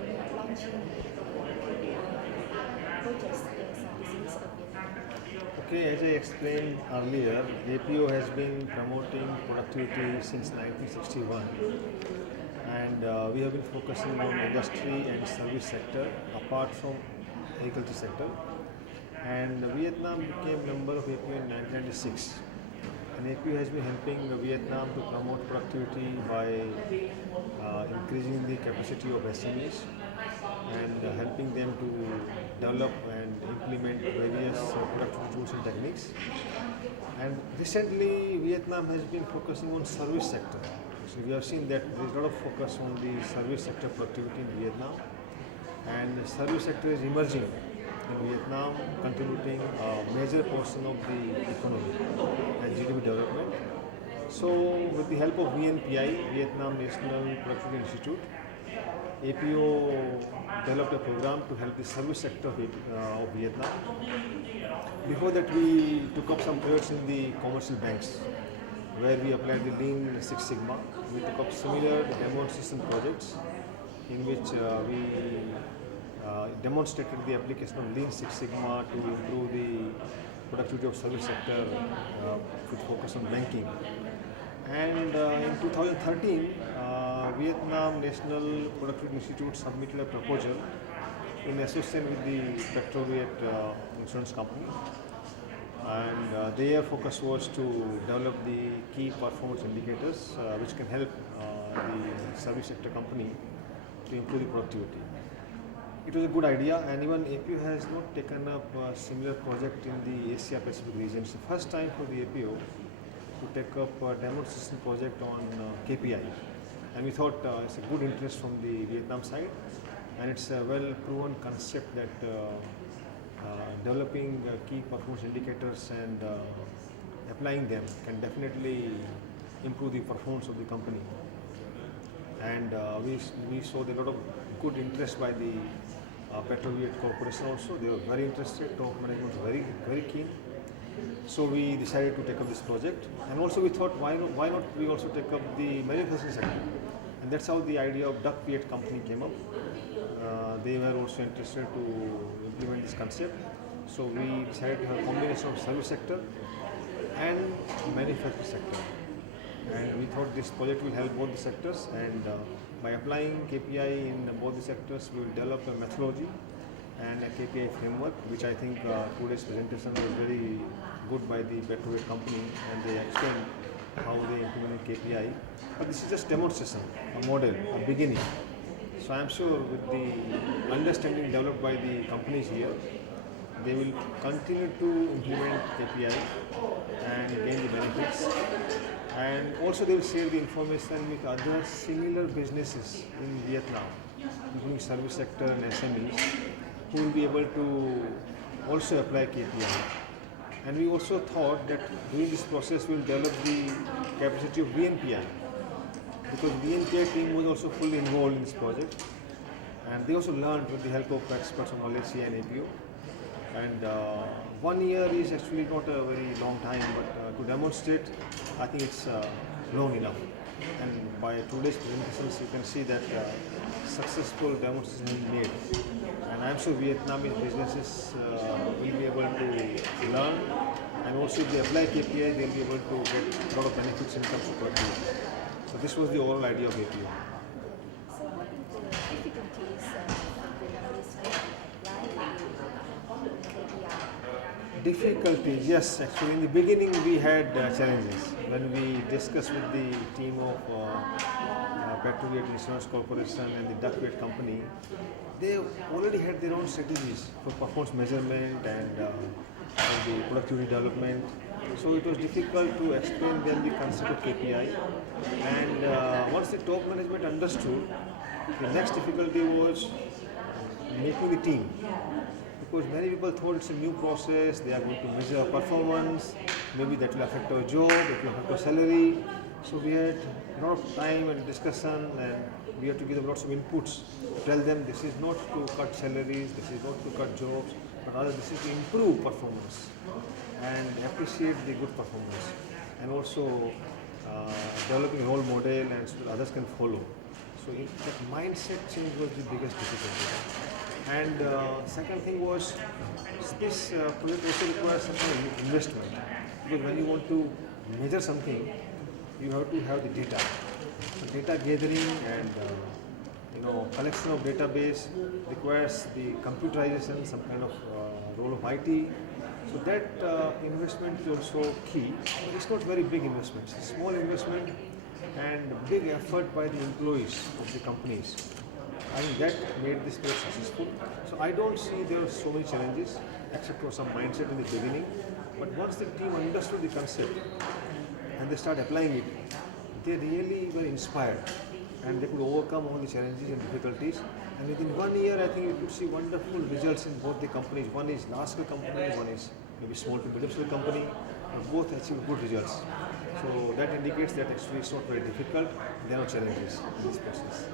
when launching projects in some cities of Vietnam? Okay, as I explained earlier, APO has been promoting productivity since 1961, and we have been focusing on industry and service sector apart from agriculture sector. And Vietnam became member of APO in 1996. And APO has been helping Vietnam to promote productivity by increasing the capacity of SMEs and helping them to develop and implement various productivity tools and techniques. And recently, Vietnam has been focusing on service sector. So we have seen that there is a lot of focus on the service sector productivity in Vietnam, and the service sector is emerging in Vietnam, contributing a major portion of the economy and GDP development. So, with the help of VNPI, Vietnam National Productivity Institute, APO developed a program to help the service sector of Vietnam. Before that, we took up some projects in the commercial banks where we applied the Lean Six Sigma. We took up similar demonstration projects in which we demonstrated the application of Lean Six Sigma to improve the productivity of service sector with focus on banking. And in 2013, Vietnam National Productivity Institute submitted a proposal in association with the Petroviet insurance company, and their focus was to develop the key performance indicators which can help the service sector company to improve the productivity. It was a good idea, and even APO has not taken up a similar project in the Asia Pacific region. It's the first time for the APO to take up a demonstration project on KPI, and we thought it's a good interest from the Vietnam side, and it's a well proven concept that developing key performance indicators and applying them can definitely improve the performance of the company. And we saw a lot of good interest by the Petroviet Corporation also. They were very interested, top management was very keen. So we decided to take up this project, and also we thought why not we also take up the manufacturing sector, and that's how the idea of Duck Viet company came up. They were also interested to implement this concept, so we decided to have a combination of service sector and manufacturing sector, and we thought this project will help both the sectors, and by applying KPI in both the sectors we will develop a methodology and a KPI framework, which I think today's presentation was very good by the Petroviet company, and they explained how they implement KPI. But this is just demonstration, a model, a beginning. So I am sure with the understanding developed by the companies here, they will continue to implement KPI and gain the benefits, and also they will share the information with other similar businesses in Vietnam, including service sector and SMEs, who will be able to also apply KPI. And we also thought that during this process we will develop the capacity of VNPI, because VNPI team was also fully involved in this project, and they also learned with the help of experts from LHC and APO. And 1 year is actually not a very long time, but to demonstrate, I think it's long enough. And by today's presentations, you can see that successful demonstration is made. And I'm sure Vietnamese businesses will be able to learn, and also if they apply KPI, they'll be able to get a lot of benefits in terms of productivity. So this was the overall idea of APO. So what are the difficulties Vietnamese apply KPI? Difficulties, yes. Actually, in the beginning we had challenges when we discussed with the team of Petroviet Insurance Corporation and the Duck Viet company. They already had their own strategies for performance measurement and for the productivity development. So it was difficult to explain them the concept of KPI. And once the top management understood, the next difficulty was making the team, because many people thought it's a new process, they are going to measure our performance, maybe that will affect our job, it will affect our salary. So we had a lot of time and discussion, and we had to give them lots of inputs, tell them this is not to cut salaries, this is not to cut jobs, but rather this is to improve performance and appreciate the good performance, and also developing a role model and so that others can follow. So that mindset change was the biggest difficulty. And second thing was this project also requires some kind of investment, because when you want to measure something, you have to have the data. So data gathering and collection of database requires the computerization, some kind of role of IT. So that investment is also key. But it's not very big investment. It's a small investment and big effort by the employees of the companies. I think that made this very successful. So I don't see there are so many challenges except for some mindset in the beginning. But once the team understood the concept and they start applying it, they really were inspired and they could overcome all the challenges and difficulties. And within 1 year, I think you could see wonderful results in both the companies. One is large scale company, one is maybe small to medium scale company. Both achieved good results. So that indicates that actually it's not very difficult. There are no challenges in this process.